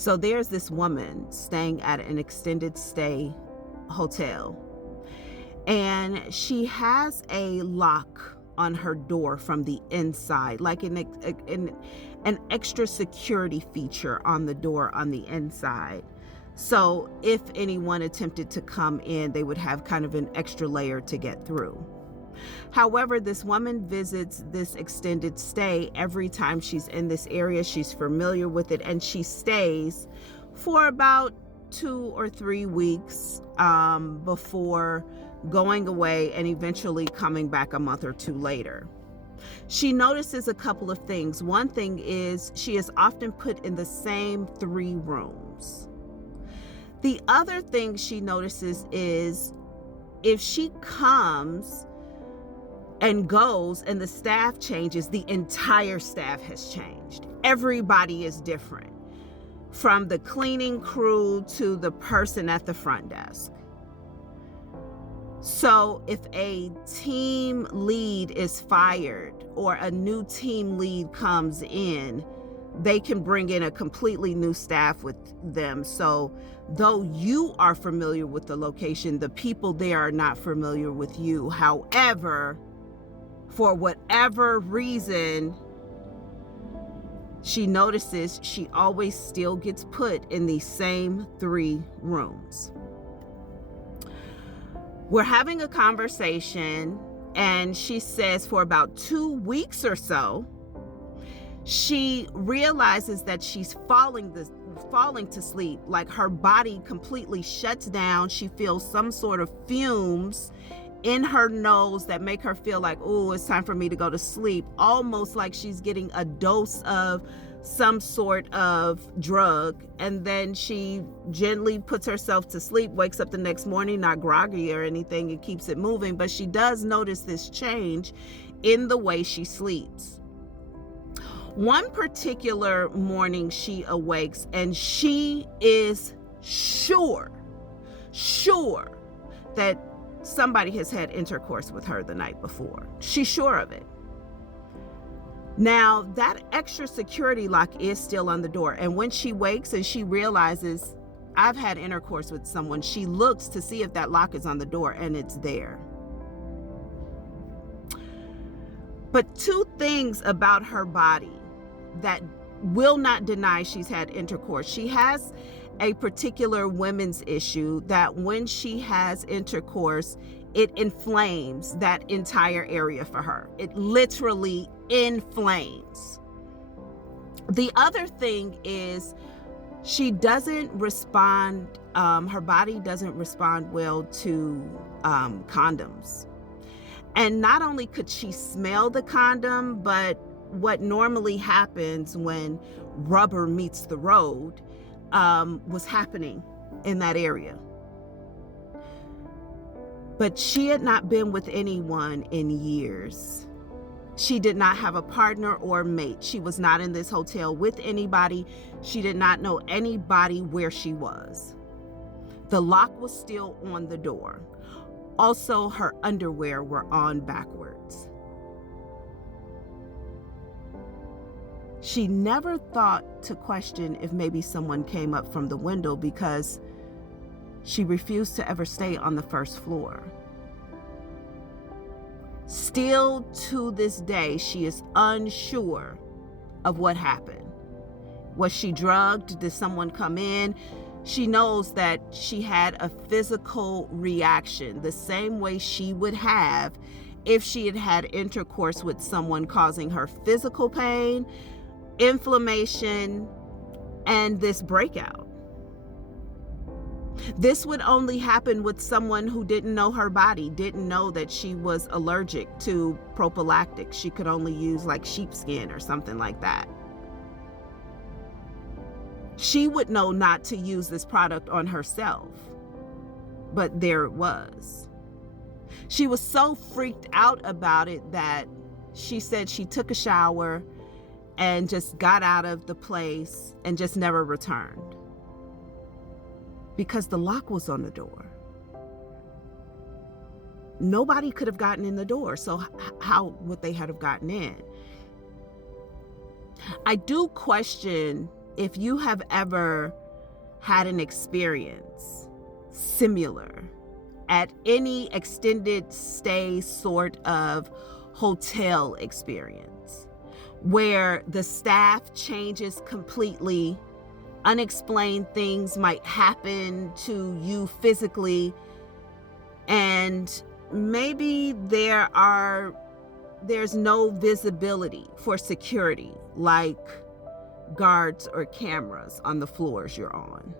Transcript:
So there's this woman staying at an extended stay hotel, and she has a lock on her door from the inside, like an extra security feature on the door on the inside. So if anyone attempted to come in, they would have kind of an extra layer to get through. However, this woman visits this extended stay every time she's in this area. She's familiar with it, and she stays for about 2 or 3 weeks before going away and eventually coming back a month or two later. She notices a couple of things. One thing is she is often put in the same 3 rooms. The other thing she notices is if she comes and goes and the staff changes, the entire staff has changed. Everybody is different, from the cleaning crew to the person at the front desk. So if a team lead is fired or a new team lead comes in, they can bring in a completely new staff with them. So though you are familiar with the location, the people there are not familiar with you. However, for whatever reason, she notices she always still gets put in the same 3 rooms. We're having a conversation, and she says for about 2 weeks or so, she realizes that she's falling to sleep, like her body completely shuts down. She feels some sort of fumes in her nose that make her feel like, oh, it's time for me to go to sleep, almost like she's getting a dose of some sort of drug. And then she gently puts herself to sleep, wakes up the next morning, not groggy or anything, and keeps it moving. But she does notice this change in the way she sleeps. One particular morning she awakes and she is sure that somebody has had intercourse with her the night before. She's sure of it. Now, that extra security lock is still on the door. And when she wakes and she realizes, I've had intercourse with someone, she looks to see if that lock is on the door, and it's there. But 2 things about her body that will not deny she's had intercourse. She has a particular women's issue that when she has intercourse, it inflames that entire area for her. It literally inflames. The other thing is she doesn't respond, her body doesn't respond well to condoms. And not only could she smell the condom, but what normally happens when rubber meets the road was happening in that area. But she had not been with anyone in years. She did not have a partner or mate. She was not in this hotel with anybody. She did not know anybody where she was. The lock was still on the door. Also, her underwear were on backwards. She never thought to question if maybe someone came up from the window because she refused to ever stay on the first floor. Still to this day, she is unsure of what happened. Was she drugged? Did someone come in? She knows that she had a physical reaction the same way she would have if she had had intercourse with someone, causing her physical pain, inflammation, and this breakout. This would only happen with someone who didn't know her body, didn't know that she was allergic to prophylactics. She could only use like sheepskin or something like that. She would know not to use this product on herself, but there it was. She was so freaked out about it that she said she took a shower and just got out of the place and just never returned because the lock was on the door. Nobody could have gotten in the door, so how would they have gotten in? I do question if you have ever had an experience similar at any extended stay sort of hotel experience where the staff changes completely, unexplained things might happen to you physically, and maybe there's no visibility for security like guards or cameras on the floors you're on.